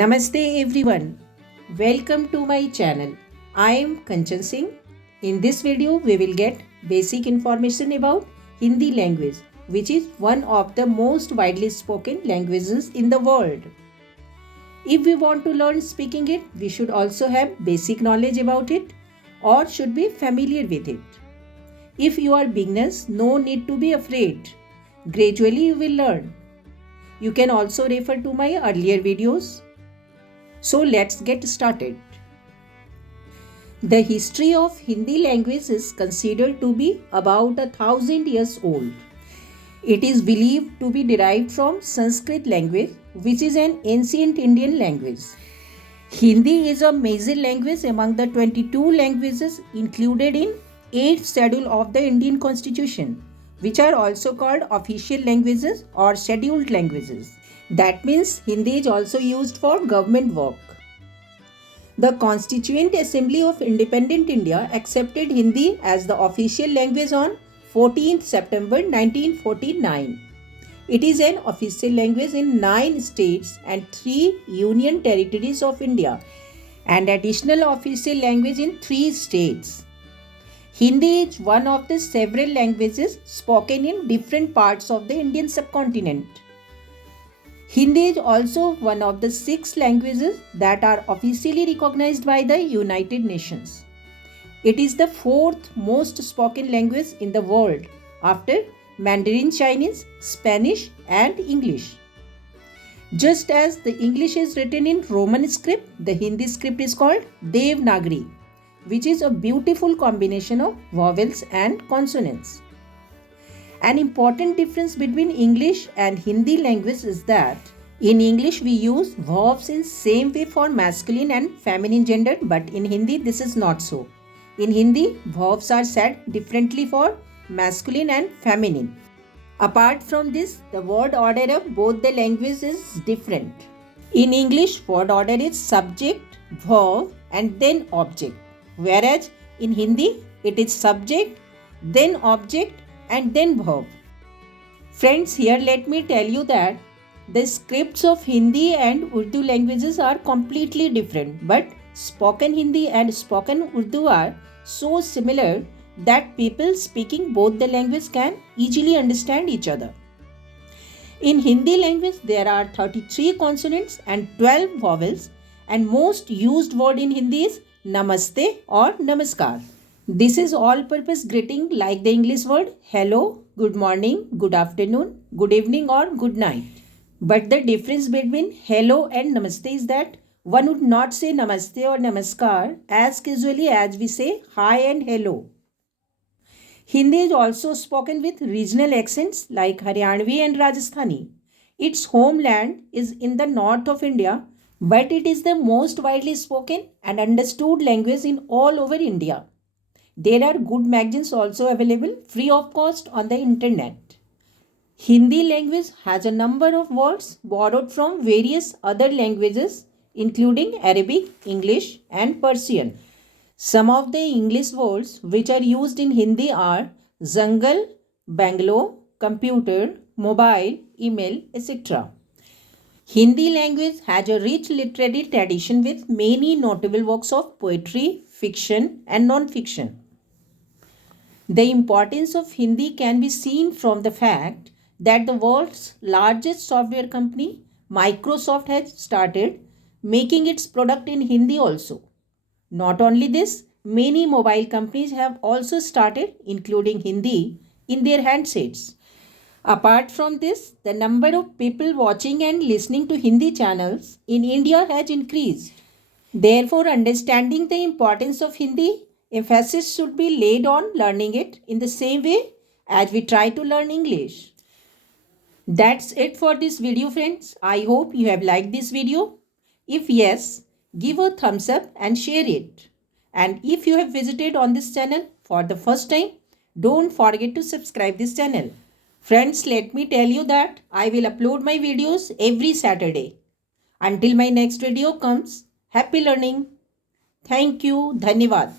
Namaste everyone. Welcome to my channel. I am Kanchan Singh. In this video we will get basic information about Hindi language, which is one of the most widely spoken languages in the world. If we want to learn speaking it, we should also have basic knowledge about it or should be familiar with it. If you are beginners, no need to be afraid. Gradually you will learn. You can also refer to my earlier videos. So let's get started. The history of Hindi language is considered to be about 1,000 years old. It is believed to be derived from Sanskrit language, which is an ancient Indian language. Hindi is a major language among the 22 languages included in 8th schedule of the Indian Constitution, which are also called official languages or scheduled languages. That means Hindi is also used for government work. The Constituent Assembly of Independent India accepted Hindi as the official language on 14th September 1949. It is an official language in 9 states and 3 union territories of India and additional official language in 3 states. Hindi is one of the several languages spoken in different parts of the Indian subcontinent. Hindi is also one of the 6 languages that are officially recognized by the United Nations. It is the 4th most spoken language in the world after Mandarin Chinese, Spanish and English. Just as the English is written in Roman script, the Hindi script is called Devanagari, which is a beautiful combination of vowels and consonants. An important difference between English and Hindi language is that in English we use verbs in same way for masculine and feminine gender, but in Hindi this is not so. In Hindi, verbs are said differently for masculine and feminine. Apart from this, the word order of both the languages is different. In English, word order is subject, verb and then object, whereas in Hindi it is subject, then object and then verb. Friends, here let me tell you that the scripts of Hindi and Urdu languages are completely different, but spoken Hindi and spoken Urdu are so similar that people speaking both the language can easily understand each other. In Hindi language, there are 33 consonants and 12 vowels, and most used word in Hindi is Namaste or Namaskar. This is all-purpose greeting like the English word hello, good morning, good afternoon, good evening or good night. But the difference between hello and namaste is that one would not say namaste or namaskar as casually as we say hi and hello. Hindi is also spoken with regional accents like Haryanvi and Rajasthani. Its homeland is in the north of India, but it is the most widely spoken and understood language in all over India. There are good magazines also available free of cost on the internet. Hindi language has a number of words borrowed from various other languages including Arabic, English and Persian. Some of the English words which are used in Hindi are jungle, bungalow, computer, mobile, email, etc. Hindi language has a rich literary tradition with many notable works of poetry, fiction and non-fiction. The importance of Hindi can be seen from the fact that the world's largest software company, Microsoft, has started making its product in Hindi also. Not only this, many mobile companies have also started including Hindi in their handsets. Apart from this, the number of people watching and listening to Hindi channels in India has increased. Therefore, understanding the importance of Hindi, emphasis should be laid on learning it in the same way as we try to learn English. That's it for this video, friends. I hope you have liked this video. If yes, give a thumbs up and share it. And if you have visited on this channel for the first time, don't forget to subscribe this channel. Friends, let me tell you that I will upload my videos every Saturday. Until my next video comes, happy learning. Thank you. Dhanyavad.